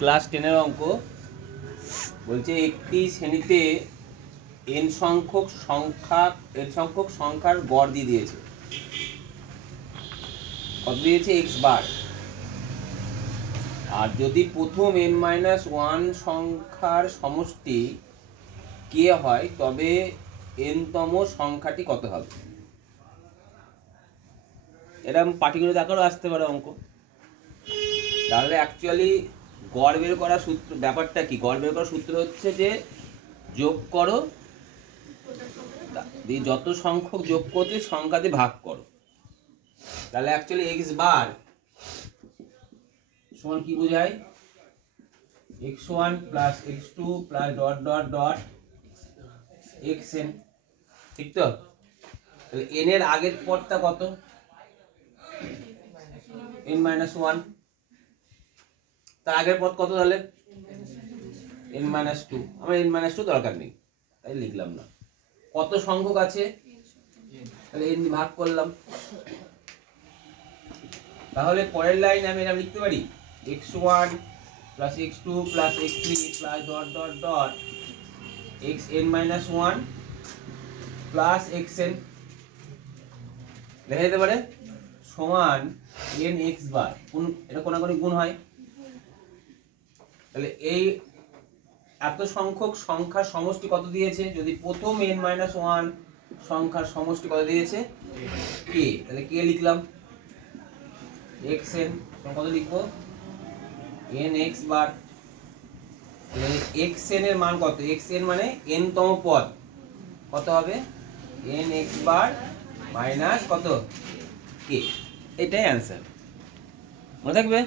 Class 10-এর অঙ্ক বলছে একটি শ্রেণীতে n সংখ্যক সংখ্যার গড় দিয়ে দিয়েছে। কত দিয়েছে? x বার। আর যদি প্রথম n-1 সংখ্যার সমষ্টি k হয় তবে n-তম সংখ্যাটি কত হবে? এরকম পাটিগণিত আকারও আসতে পারে অঙ্ক। তাহলে অ্যাকচুয়ালি গড় বের করার সূত্র, ব্যাপারটা কি? গড় বের করার সূত্র হচ্ছে যে যোগ করো, দিয়ে যত সংখ্যক যোগ করতে সংখ্যা দিয়ে ভাগ করো। তাহলে অ্যাকচুয়ালি x বার সমান কি বোঝায়? x1 plus x2 plus dot dot dot xn, ঠিক তো? তাহলে n এর আগের পদটা কত? n-1। তার আগের পদ কত তাহলে? n-2। আমার n-2 দরকার নেই, তাই লিখলাম না। কত সংখ্যক আছে? তাহলে n ভাগ করলাম। তাহলে পরের লাইন আমি এটা লিখতে পারি x1 plus x2 plus x3 plus dot dot dot xn-1 plus xn লেখা যেতে পারে সমান nx বার। এটা কোনাকুনি গুণ হয়। তাহলে এই এত সংখ্যক সংখ্যার সমষ্টি কত দিয়েছে? যদি প্রথম n-1 সংখ্যার সমষ্টি কত দিয়েছে? k। তাহলে k লিখলাম। xn কত লিখবো? nx বার। তাহলে xn এর মান কত? xn মানে n-তম পদ, কত হবে? nx বার মাইনাস কত? k। এটাই অ্যান্সার। মনে থাকবে?